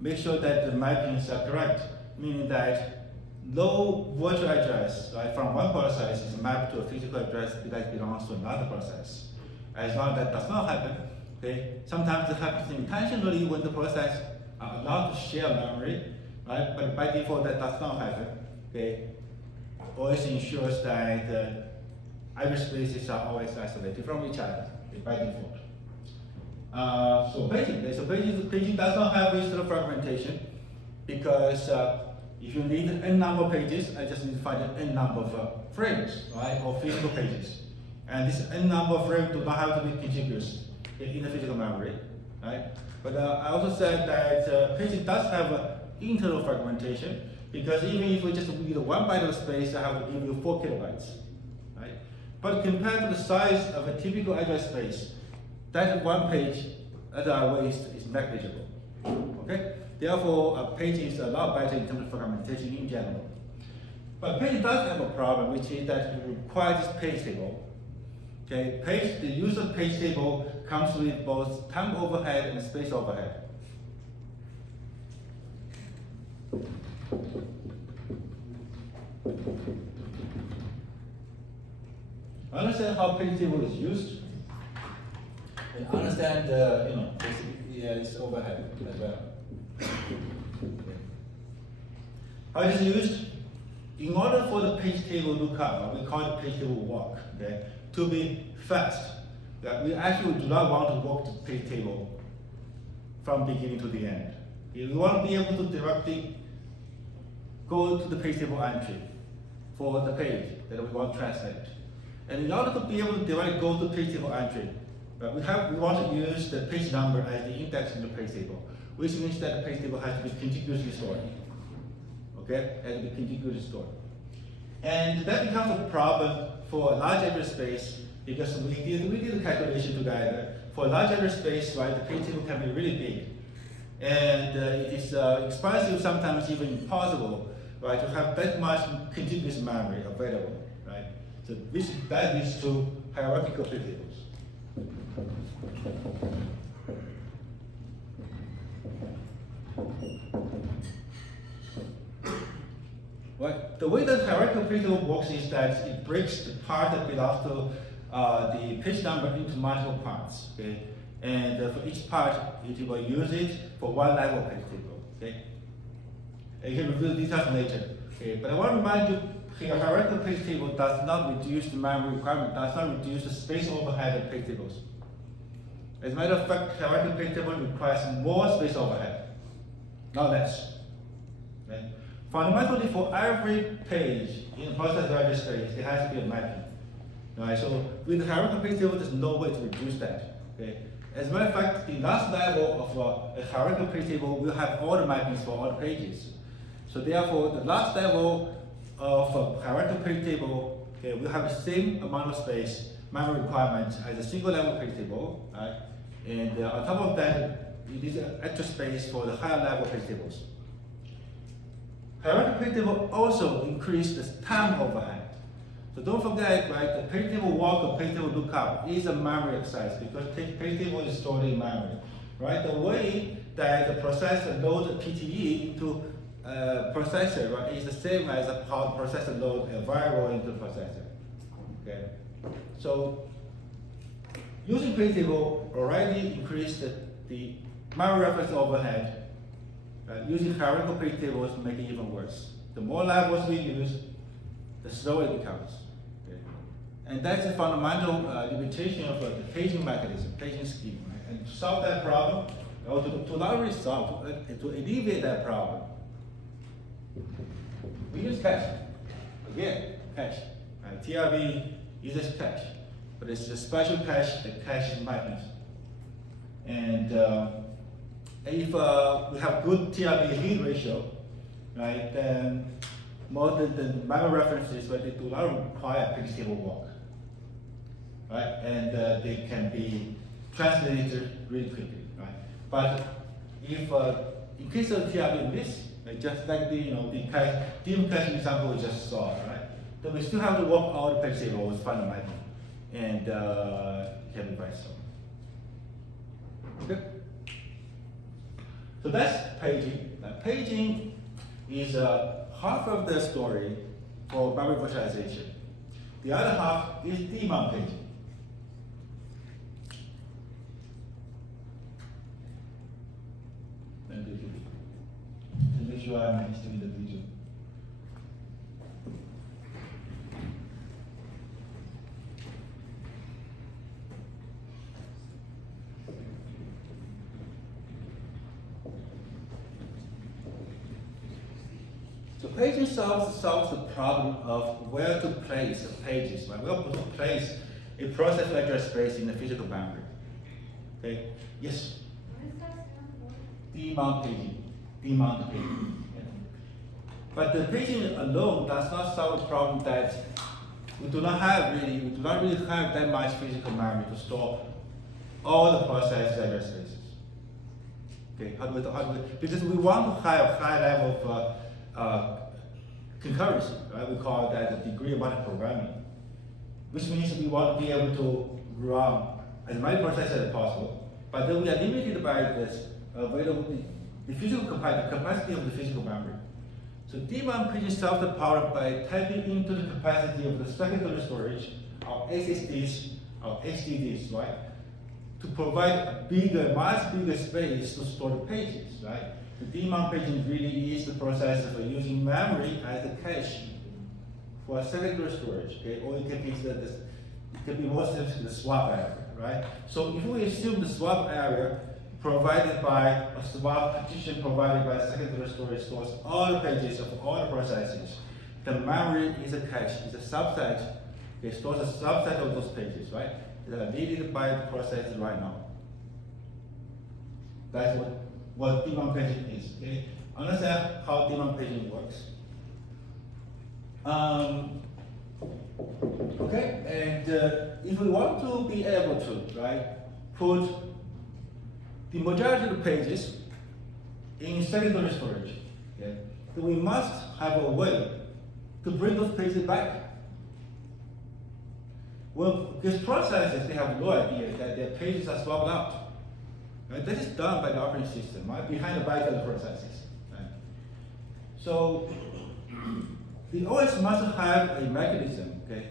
make sure that the mappings are correct, meaning that no virtual address, right, from one process is mapped to a physical address that belongs to another process. As long as that does not happen, okay, sometimes it happens intentionally when the process are allowed to share memory, right? But by default, that does not happen. Okay, always ensures that the address spaces are always isolated from each other, okay, by default. So paging does not have external fragmentation because if you need n number of pages, I just need to find an n number of frames, right, or physical pages. And this n number of frames do not have to be contiguous. in the physical memory, right? But I also said that paging does have internal fragmentation, because even if we just read 1 byte of space, I have to give you 4 kilobytes, right? But compared to the size of a typical address space, that 1 page that I waste is negligible, okay? Therefore, paging is a lot better in terms of fragmentation in general. But paging does have a problem, which is that it requires page table. Okay, the use of page table comes with both time overhead and space overhead. Understand how page table is used, and understand basically, its overhead as well. Okay. How it is used? In order for the page table lookup, we call it page table walk, okay, to be fast, we actually do not want to walk the page table from beginning to the end. We want to be able to directly go to the page table entry for the page that we want to translate. And in order to be able to directly go to page table entry, we want to use the page number as the index in the page table, which means that the page table has to be contiguously stored. Okay, has to be contiguously stored. And that becomes a problem for a large address space, because we did a calculation together. For a large address space, right, the page table can be really big. And it is expensive, sometimes even impossible, right, to have that much contiguous memory available, right? So that leads to hierarchical page tables. Right. The way that hierarchical page table works is that it breaks the part that belongs to the page number into multiple parts. Okay, and for each part, it will use it for one level page table. Okay, and you can review the details later. Okay, but I want to remind you, here, hierarchical page table does not reduce the memory requirement, does not reduce the space overhead of page tables. As a matter of fact, hierarchical page table requires more space overhead, not less. Okay? Fundamentally, for every page in a process address space, there has to be a mapping. Right? So with the hierarchical page table, there's no way to reduce that. Okay? As a matter of fact, the last level of a hierarchical page table will have all the mappings for all the pages. So therefore, the last level of a hierarchical page table, okay, will have the same amount of space, memory requirement as a single level page table, right? And on top of that, it is extra space for the higher level page tables. Hierarchical page table also increase the time overhead. So don't forget, right, the page table walk or page table lookup is a memory exercise, because page table is stored in memory, right? The way that the processor loads a PTE into a processor, right, is the same as how the processor loads a variable into the processor. Okay, so using page table already increased the memory reference overhead. Using hierarchical page tables make it even worse. The more levels we use, the slower it becomes. Okay? And that's a fundamental limitation of the paging mechanism, paging scheme. Right? And to solve that problem, or to not really solve, to alleviate that problem, we use cache. Again, cache. TRV uses cache, but it's a special cache that caches mappings. And if we have good TRV lead ratio, right, then more than the memory references, right, they do not require page table walk, right, and they can be translated really quickly, right. But if in case of TRV miss, right, just like the dim cache example we just saw, right, then we still have to walk all the page tables fundamentally, and it can be very slow. Okay. So that's paging. Now, paging is half of the story for memory virtualization. The other half is daemon paging. Let me to make sure I manage to do the video. So paging solves the problem of where to place the pages, right? Where to place a process address space in the physical boundary. Okay, yes, What is that stand for? demount paging, demount paging. Yeah. But the paging alone does not solve the problem that we do not really have that much physical memory to store all the process address spaces. Okay, because we want to have high level of concurrency, right? We call that the degree of multi-programming, which means we want to be able to run as many processes as possible, but then we are limited by this available, the physical capacity of the physical memory. So D1 paging solves the problem by tapping into the capacity of the secondary storage, our SSDs, our HDDs, right? To provide a bigger, much bigger space to store the pages, right? The D-mount paging really is the process of using memory as a cache for secondary storage, okay? Or it can be more specific, the swap area, right? So if we assume the swap area provided by a swap partition provided by secondary storage stores all the pages of all the processes, the memory is a cache, is a subset, it stores a subset of those pages, right? That are needed by the process right now. That's what D1 paging is. Okay? Understand how D1 paging works. Okay, and if we want to be able to, right, put the majority of the pages in secondary storage, okay, then we must have a way to bring those pages back. Well, these processes, they have no idea that their pages are swapped out. Right? That is done by the operating system, right? Behind the back of the processes. Right? So the OS must have a mechanism, okay,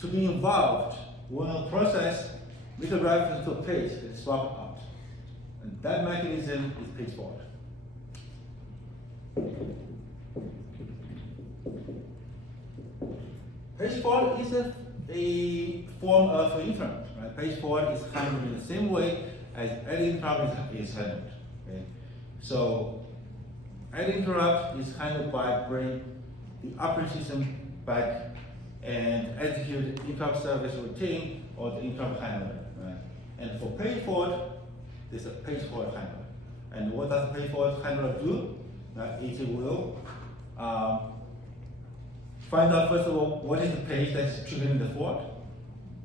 to be involved when a process makes a reference to a page that is swapped out. And that mechanism is page fault. Page fault is a form of interrupt. Right? Page fault is handled in the same way as any interrupt is handled. Okay? So any interrupt is handled by bringing the operating system back and execute the interrupt service routine or the interrupt handler. Right? And for page fault, there's a page fault handler. And what does the page fault handler do? It will find out, first of all, what is the page that's triggering the fault.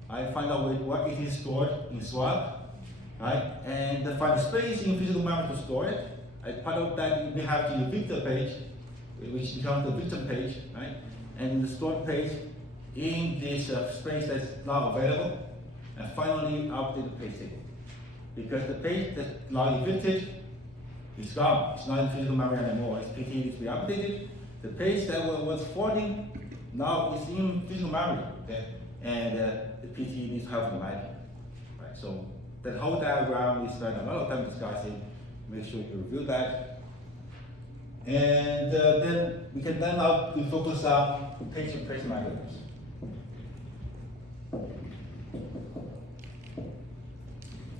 I find out what it is stored in swap, right? And find space in physical memory to store it. As part of that, we have the victim page, which becomes the victim page, right? And the stored page in this space that's now available. And finally, update the page table. Because the page that's now evicted is gone. It's not in physical memory anymore. Its PT needs to be updated. The page that was faulting now is in physical memory, okay? And the PT needs to have the mapping, right? So that whole diagram we spent a lot of time discussing. Make sure you review that. And then we can now focus on page replacement algorithms.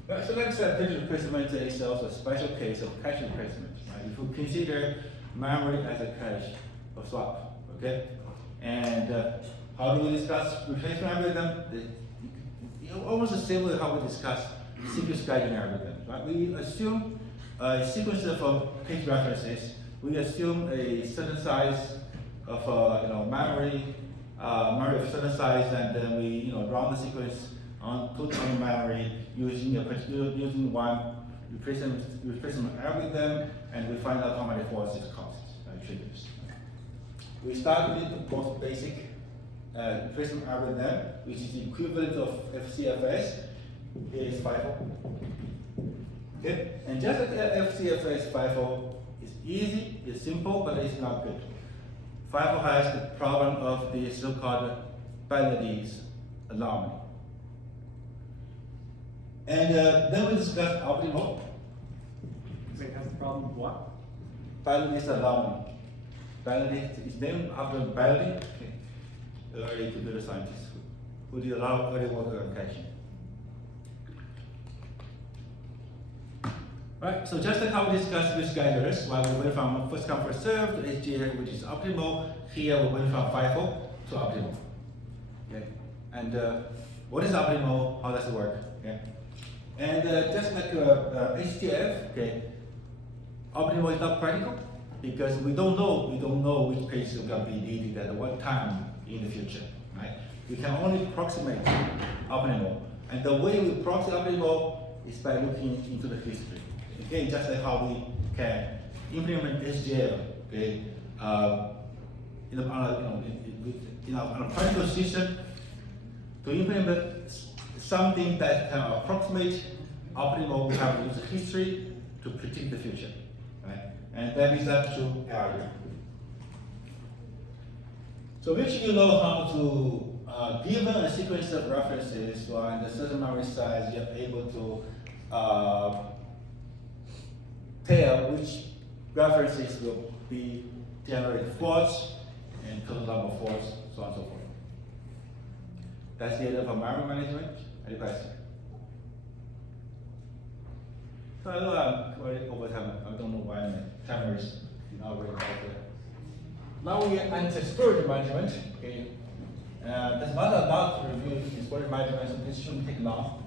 Right, so like I said, page replacement is also a special case of cache replacement. Right? If we consider memory as a cache of swap, okay? And how do we discuss replacement algorithm? Almost the same way how we discuss sequence scheduling algorithms. Right? We assume a sequence of page references. We assume a certain size of memory of certain size, and then we run the sequence on total memory using one replacement algorithm, and we find out how many faults it causes, triggers. We start with the most basic replacement algorithm, which is the equivalent of FCFS. Here is FIFO. Okay, and just like FCFS, FIFO is easy, it's simple, but it's not good. FIFO has the problem of the so-called penalties anomaly. And then we discuss optimal. So it has the problem of what? Penalties anomaly. Penalty is named after penalty. Okay. Early computer scientists who did a lot of early work on caching. Right, so just like how we discussed with guiders, while we went from first come first served to SGF, which is optimal, here we went from FIFO to optimal. Okay, and what is optimal? How does it work? Okay, And just like HTF, okay, optimal is not practical because we don't know which page is going to be needed at what time in the future, right? We can only approximate optimal, and the way we approximate optimal is by looking into the history. Again, just like how we can implement SGL, okay, on a practical system to implement something that can approximate optimal. We have to use the history to predict the future, right? And that is up to area. So make sure you know how to, given a sequence of references and a certain memory size, you're able to tell which references will be generated faults and total number of faults, so on and so forth. That's the idea of memory management. Any question? So I know I'm already over time. I don't know why my timer is not really out there. Now we enter storage management. Okay. There's not a lot to review in storage management, so this shouldn't take long.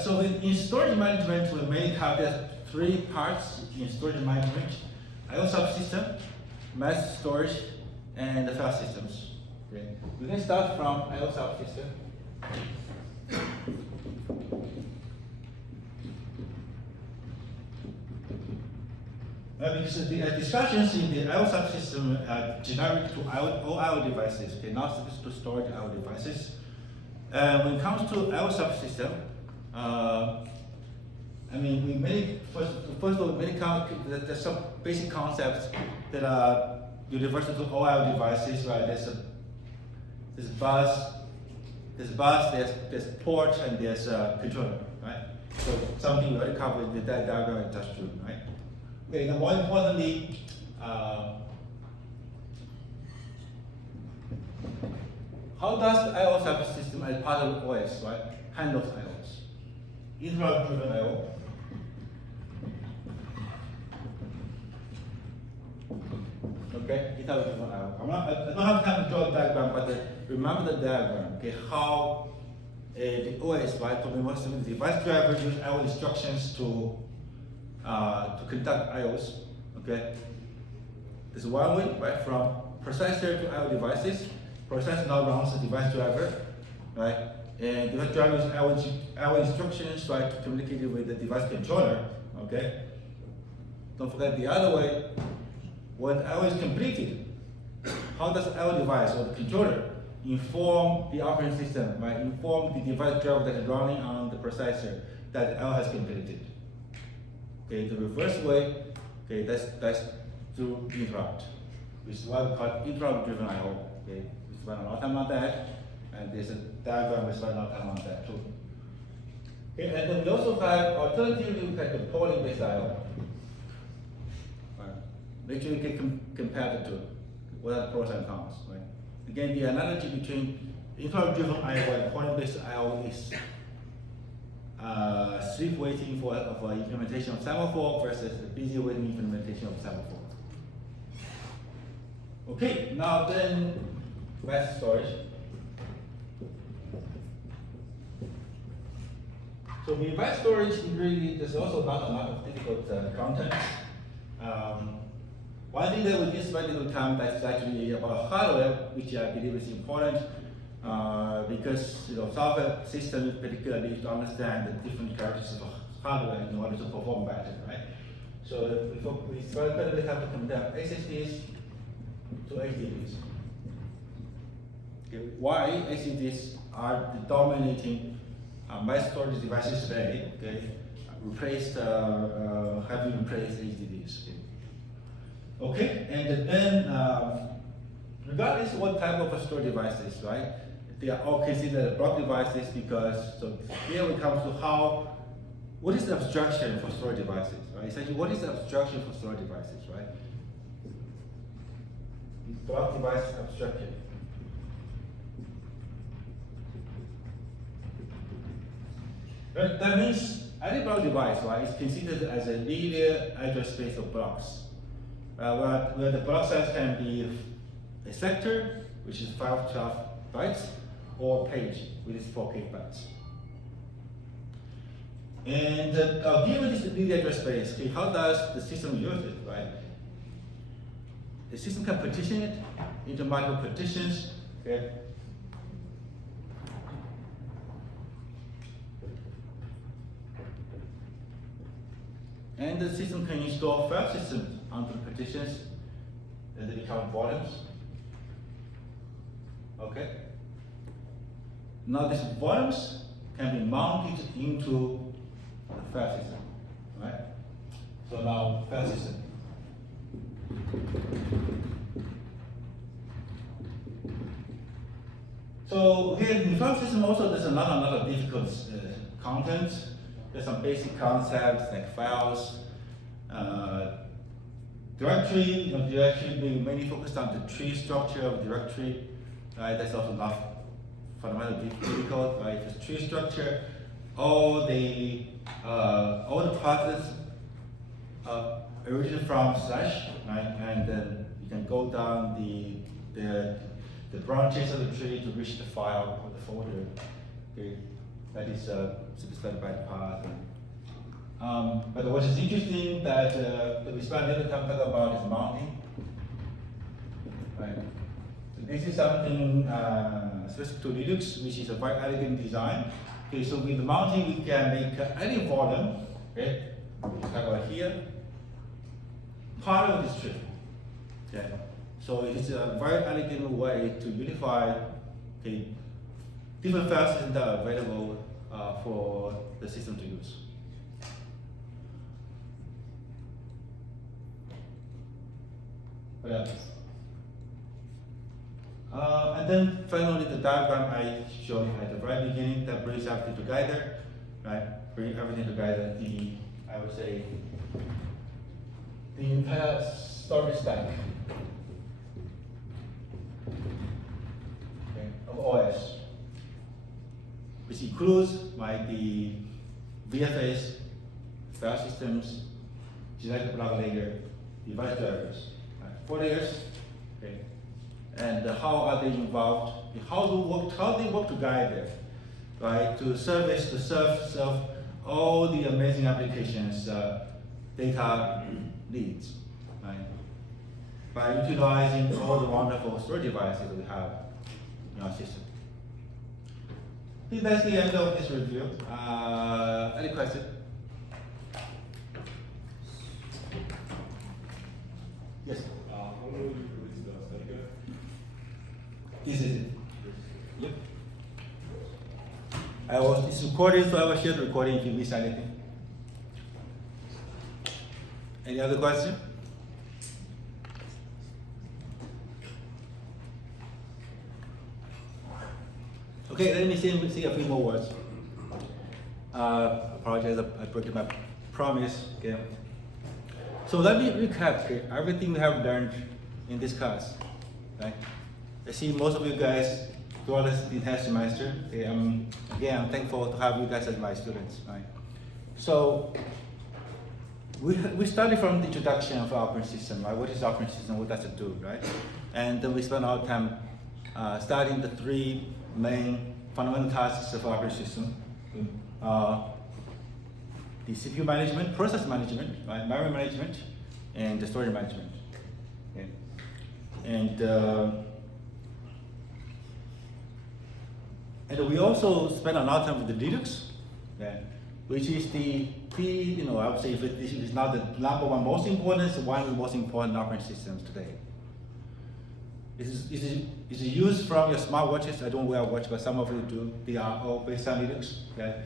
So in storage management, we mainly have three parts in storage management: I/O subsystem, mass storage, and the file systems. Okay. We can start from I/O subsystem. Because the discussions in the I/O subsystem are generic to all I/O devices. They're not specific to storage I/O devices. When it comes to I/O subsystem, first of all, there's some basic concepts that are universal to all I/O devices, right? There's bus, there's port, and there's controller, right? So something we already covered in that diagram I just drew, right? Okay, now more importantly, how does the I/O subsystem as part of the OS, right, handles I/Os? Interrupt-driven I/O. Okay, interrupt-driven I/O. I don't have time to draw a diagram, but remember the diagram. Okay, how the OS, right, to be most of the device driver use I/O instructions to conduct I/Os. Okay, there's one way, right, from processor to I/O devices. Processor now runs the device driver, right? And device driver uses I/O instructions, right, to communicate with the device controller. Okay. Don't forget the other way. When I/O is completed, how does the I/O device or the controller inform the operating system, right? Inform the device driver that is running on the processor that I/O has completed. Okay, the reverse way, okay, that's through interrupt, which is why we call it interrupt-driven I/O. Okay, we spent a lot of time on that, and there's a diagram we spent a lot of time on that too. Okay, and then we also have alternatively we have the polling-based I/O. Right. Make sure you can compare the two. What are the pros and cons, right? Again, the analogy between interrupt-driven I/O and polling-based I/O is sleep waiting for implementation of semaphore versus the busy waiting implementation of semaphore. Okay, now then mass storage. So with mass storage, really, there's also not a lot of difficult content. One thing that we did spend a little time that's actually about hardware, which I believe is important. Because software systems particularly need to understand the different characteristics of hardware in order to perform better, right? So we spend quite a bit of time to compare SSDs to HDDs. Okay. Why SSDs are the dominating mass storage devices today? Okay, have replaced HDDs. Okay, and then regardless of what type of storage devices, right? They are all considered block devices because, so here we come to what is the abstraction for storage devices, right? Essentially, what is the abstraction for storage devices, right? Block device abstraction. Right? That means any block device, right, is considered as a linear address space of blocks. where the block size can be a sector, which is 512 bytes, or a page, which is 4K bytes. And given this media address space, okay, how does the system use it, right? The system can partition it into multiple partitions, okay? And the system can install file systems onto the partitions, and they become volumes. Okay? Now these volumes can be mounted into the file system, right? So now file system. So here in the file system also there's another difficult content. There's some basic concepts like files, directory. Directory being mainly focused on the tree structure of directory. Right, that's also not fundamentally difficult. Right, the tree structure, all the processes originate from slash, right, and then you can go down the branches of the tree to reach the file or the folder. Okay, that is specified by the path. But what is interesting that we spent a little time talking about is mounting. Right. So this is something specific to Linux, which is a very elegant design. Okay, so with the mounting, we can make any volume. Okay, we talk about here, part of this tree. Okay, so it is a very elegant way to unify different file systems that are available for the system to use. Yeah. And then finally, the diagram I showed you at the very beginning that brings everything together, right? Bring everything together. I would say, the entire storage stack, okay, of OS, which includes the VFS, file systems, genetic block layer, device drivers. 4 layers, okay, and how are they involved? How they work together, right? To serve all the amazing applications data needs, right? By utilizing all the wonderful storage devices that we have in our system. I think that's the end of this review. Any question? Yes. When will you release the study guide? Is it? Yep. It's recording, so I will share the recording if you miss anything. Any other question? Okay, let me say a few more words. Apologize, I broke my promise. Okay. So let me recap everything we have learned in this class. Right? I see most of you guys throughout the entire semester. Okay, again, I'm thankful to have you guys as my students. Right? So we started from the introduction of operating system. Right? What is operating system? What does it do? Right? And then we spent our time studying the three main fundamental tasks of operating system. The CPU management, process management, right? Memory management, and the storage management. Okay. And we also spend a lot of time with the Linux, okay, which is I would say if it's not the number one most important, it's one of the most important operating systems today. It's used from your smartwatches. I don't wear a watch, but some of you do. They are all based on Linux. Okay?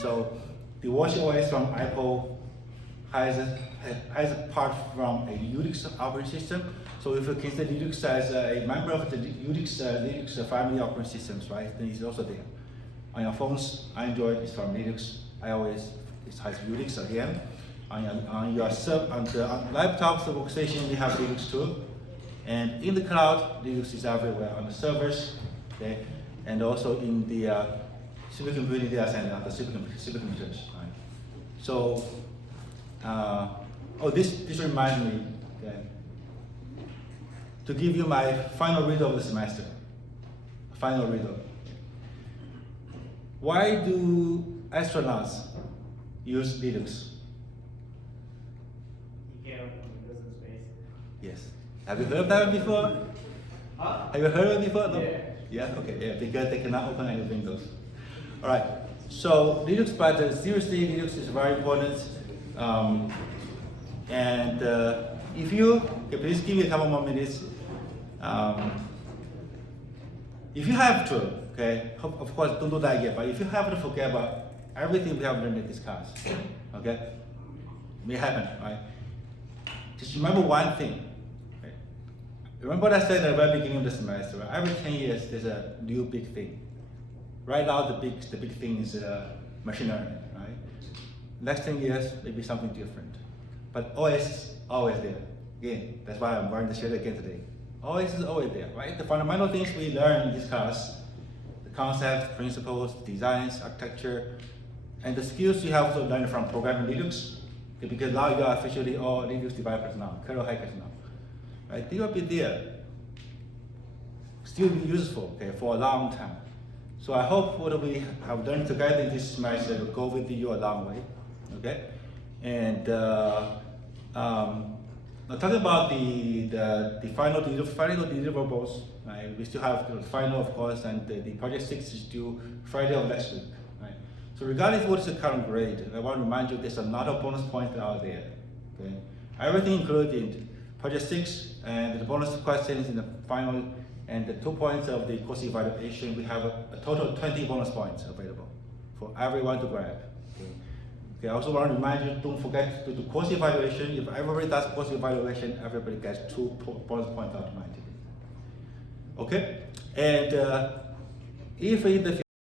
So the watchOS from Apple has a part from a Unix operating system. So if you consider Linux as a member of the Linux family operating systems, right, then it's also there. On your phones, Android is from Linux. iOS has Unix again. On the laptops, the workstation, we have Linux too. And in the cloud, Linux is everywhere on the servers, okay, and also in the supercomputing data center on the supercomputers. Right? So, this reminds me. okay, to give you my final read of the semester. Final read of. Why do astronauts use Linux? You can't open windows in space. Yes. Have you heard of that before? Huh? Have you heard of it before? No? Yeah. Yeah, okay, yeah, because they cannot open any windows. All right, so Linux, but seriously, Linux is very important. And if you, okay, please give me a couple more minutes. If you have to, okay, of course, don't do that yet, but if you have to forget about everything we have learned in this class, okay, it may happen, right? Just remember one thing. Okay? Remember what I said at the very beginning of the semester, right? Every 10 years, there's a new big thing. Right now, the big thing is machine learning, right? Next 10 years, maybe something different. But OS is always there. Again, that's why I'm wearing the shirt again today. OS is always there, right? The fundamental things we learn in this class, the concepts, principles, designs, architecture, and the skills you have to learn from programming Linux, okay, because now you are officially all Linux developers now, kernel hackers now, right? They will be there, still be useful, okay, for a long time. So I hope what we have learned together in this semester will go with you a long way, okay? And now talking about the final deliverables, right? We still have the final, of course, and the project 6 is due Friday of next week, right? So regardless of what is the current grade, I want to remind you there's a lot of bonus points out there, okay? Everything included, project 6 and the bonus questions in the final, and the 2 points of the course evaluation, we have a total of 20 bonus points available for everyone to grab. Okay, I also want to remind you, don't forget to do course evaluation. If everybody does course evaluation, everybody gets 2 bonus points automatically. Okay, and if in the